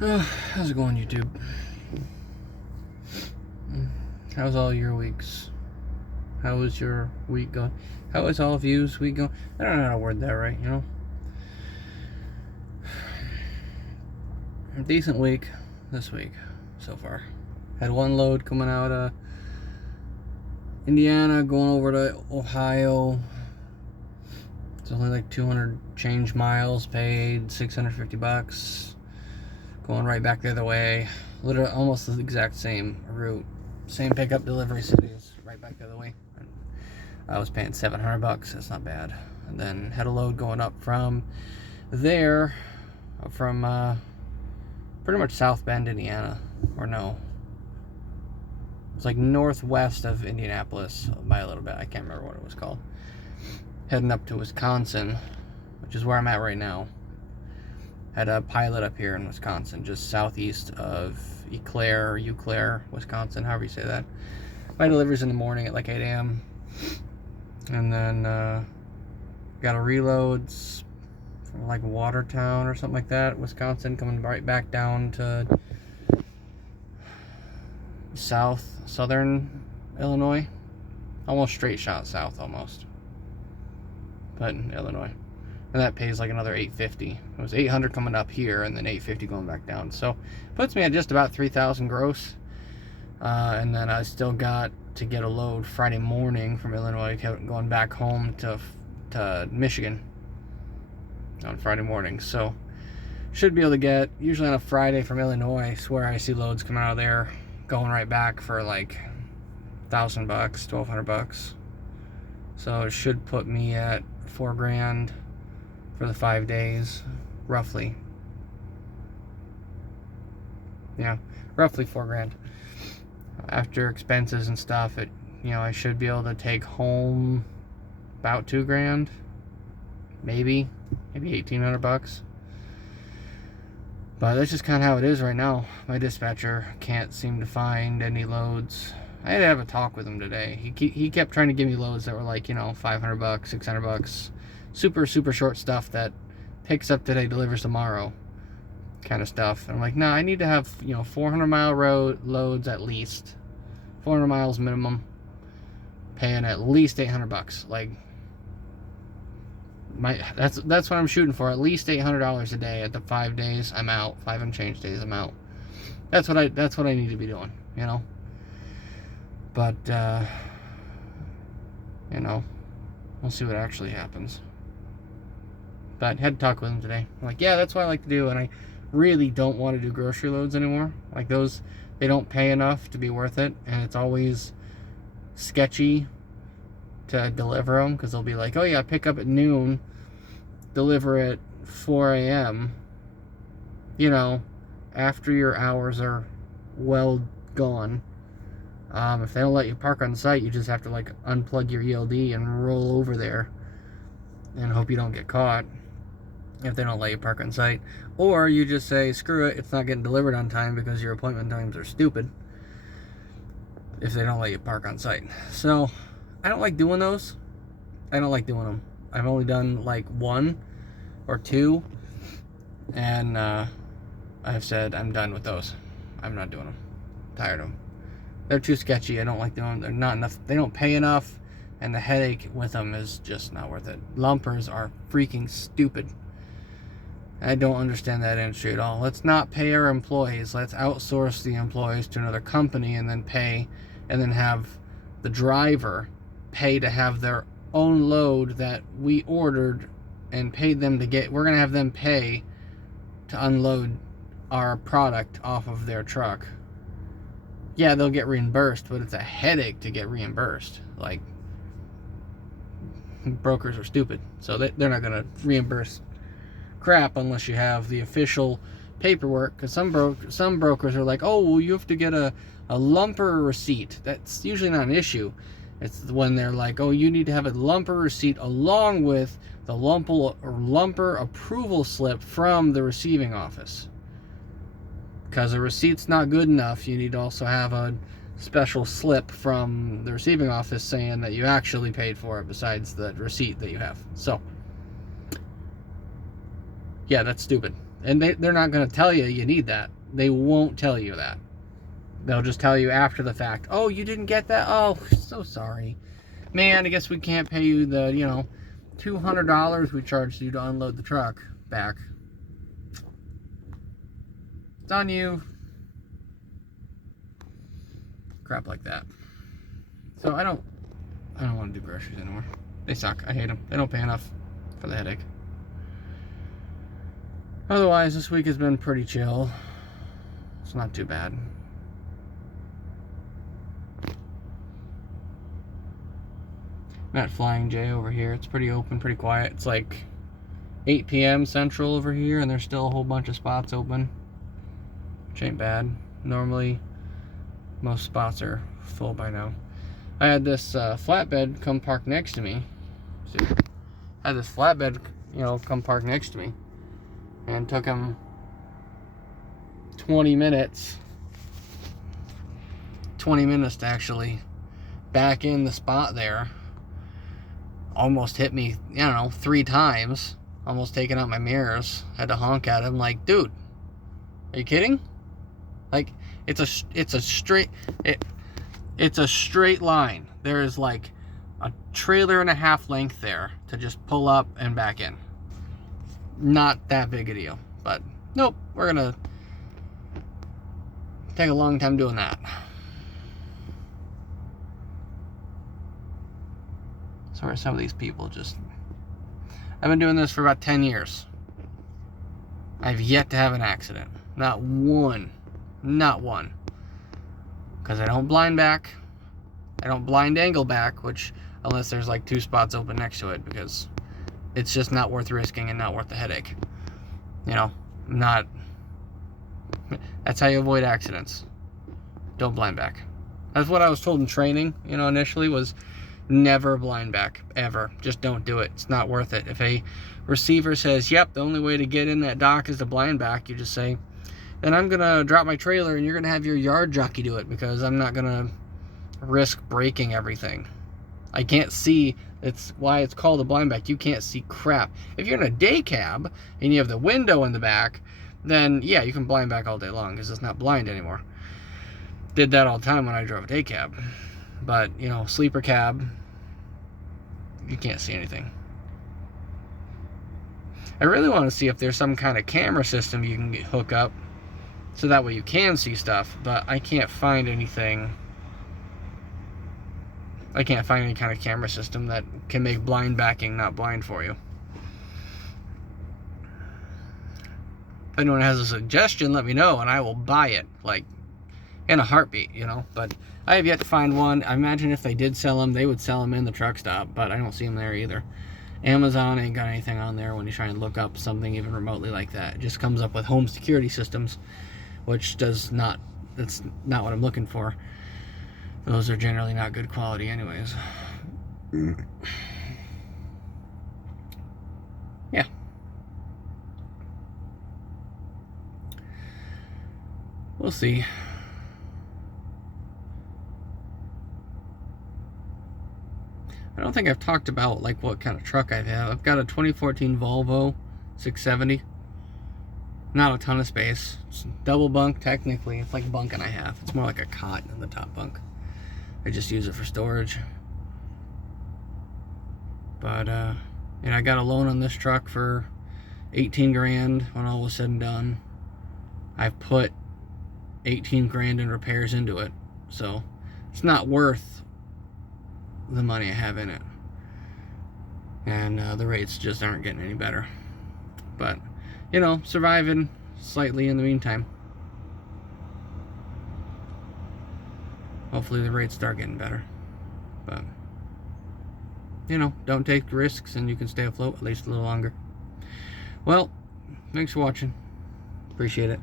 How's it going, YouTube? How's all your weeks? How was your week going? How is all of you's week going? I don't know how to word that right, A decent week this week so far. Had one load coming out of Indiana, going over to Ohio. It's only like 200 change miles paid, $650. Going right back the other way. Literally almost the exact same route. Same pickup delivery cities, right back the other way. I was paying $700. That's not bad. And then had a load going up from there, from pretty much South Bend, Indiana. Or no. It's like northwest of Indianapolis by a little bit. I can't remember what it was called. Heading up to Wisconsin, which is where I'm at right now. Had a pilot up here in Wisconsin, just southeast of Eau Claire, Wisconsin, however you say that. My delivery's in the morning at like 8 a.m. And then got a reloads from like Watertown or something like that, Wisconsin, coming right back down to southern Illinois. Almost straight shot south, almost. But in Illinois. And that pays like another $850. It was $800 coming up here, and then $850 going back down. So puts me at just about $3,000 gross. And then I still got to get a load Friday morning from Illinois, going back home to Michigan on Friday morning. So should be able to get, usually on a Friday from Illinois, I swear I see loads coming out of there going right back for like $1,000, $1,200. So it should put me at $4,000 for the 5 days, roughly. Yeah, roughly $4,000. After expenses and stuff, I should be able to take home about $2,000, maybe $1,800. But that's just kind of how it is right now. My dispatcher can't seem to find any loads. I had to have a talk with him today. He kept trying to give me loads that were like, $500, $600. Super short stuff that picks up today, delivers tomorrow kind of stuff. And I'm like, I need to have 400 mile road loads at least, 400 miles minimum, paying at least $800. Like that's what I'm shooting for, at least $800 a day at the 5 days I'm out, 5 and change days I'm out. That's what I need to be doing, But we'll see what actually happens. But I had to talk with him today. I'm like, yeah, that's what I like to do, and I really don't want to do grocery loads anymore. Like those, they don't pay enough to be worth it, and it's always sketchy to deliver them, because they'll be like, oh yeah, pick up at noon, deliver at 4 a.m., after your hours are well gone. If they don't let you park on site, you just have to like unplug your ELD and roll over there and hope you don't get caught if they don't let you park on site. Or you just say, screw it, it's not getting delivered on time because your appointment times are stupid if they don't let you park on site. So I don't like doing those. I don't like doing them. I've only done like 1 or 2, and I've said I'm done with those. I'm not doing them. I'm tired of them. They're too sketchy. I don't like doing them. They're not enough. They don't pay enough, and the headache with them is just not worth it. Lumpers are freaking stupid. I don't understand that industry at all. Let's not pay our employees. Let's outsource the employees to another company and then pay, and then have the driver pay to have their own load that we ordered and paid them to get. We're going to have them pay to unload our product off of their truck. Yeah, they'll get reimbursed, but it's a headache to get reimbursed. Like, brokers are stupid, so they're not going to reimburse crap unless you have the official paperwork, because some brokers are like, oh, well, you have to get a lumper receipt. That's usually not an issue. It's when they're like, oh, you need to have a lumper receipt along with the lumper approval slip from the receiving office. Because a receipt's not good enough, you need to also have a special slip from the receiving office saying that you actually paid for it besides the receipt that you have. So yeah, that's stupid. And they're not going to tell you you need that. They won't tell you that. They'll just tell you after the fact, oh, you didn't get that? Oh, so sorry. Man, I guess we can't pay you the, $200 we charged you to unload the truck back. It's on you. Crap like that. So I don't want to do groceries anymore. They suck. I hate them. They don't pay enough for the headache. Otherwise, this week has been pretty chill. It's not too bad. I'm at Flying J over here. It's pretty open, pretty quiet. It's like 8 p.m. Central over here, and there's still a whole bunch of spots open, which ain't bad. Normally, most spots are full by now. I had this flatbed come park next to me. See, I had this flatbed, come park next to me, and took him 20 minutes to actually back in the spot there. Almost hit me, 3 times. Almost taking out my mirrors. Had to honk at him like, dude, are you kidding? Like, it's a straight line. There is like a trailer and a half length there to just pull up and back in. Not that big a deal, but nope, we're gonna take a long time doing that. So are some of these people just... I've been doing this for about 10 years. I've yet to have an accident. Not one. Not one. Because I don't blind back. I don't blind angle back, which, unless there's like 2 spots open next to it, because it's just not worth risking and not worth the headache. Not... That's how you avoid accidents. Don't blind back. That's what I was told in training, initially, was never blind back, ever. Just don't do it. It's not worth it. If a receiver says, yep, the only way to get in that dock is to blind back, you just say, then I'm going to drop my trailer and you're going to have your yard jockey do it, because I'm not going to risk breaking everything. I can't see. It's why it's called a blind back. You can't see crap. If you're in a day cab and you have the window in the back, then yeah, you can blind back all day long because it's not blind anymore. Did that all the time when I drove a day cab. But, sleeper cab, you can't see anything. I really want to see if there's some kind of camera system you can hook up so that way you can see stuff, but I can't find anything. I can't find any kind of camera system that can make blind backing not blind for you. If anyone has a suggestion, let me know and I will buy it, like, in a heartbeat, but I have yet to find one. I imagine if they did sell them, they would sell them in the truck stop, but I don't see them there either. Amazon ain't got anything on there when you try and look up something even remotely like that. It just comes up with home security systems, which that's not what I'm looking for. Those are generally not good quality anyways. Yeah. We'll see. I don't think I've talked about like what kind of truck I have. I've got a 2014 Volvo 670. Not a ton of space. It's double bunk technically. It's like a bunk and a half. It's more like a cot in the top bunk. I just use it for storage. But I got a loan on this truck for 18 grand when all was said and done. I've put 18 grand in repairs into it, so it's not worth the money I have in it, and the rates just aren't getting any better, but surviving slightly in the meantime. Hopefully the rates start getting better, but don't take risks and you can stay afloat at least a little longer. Well, thanks for watching. Appreciate it.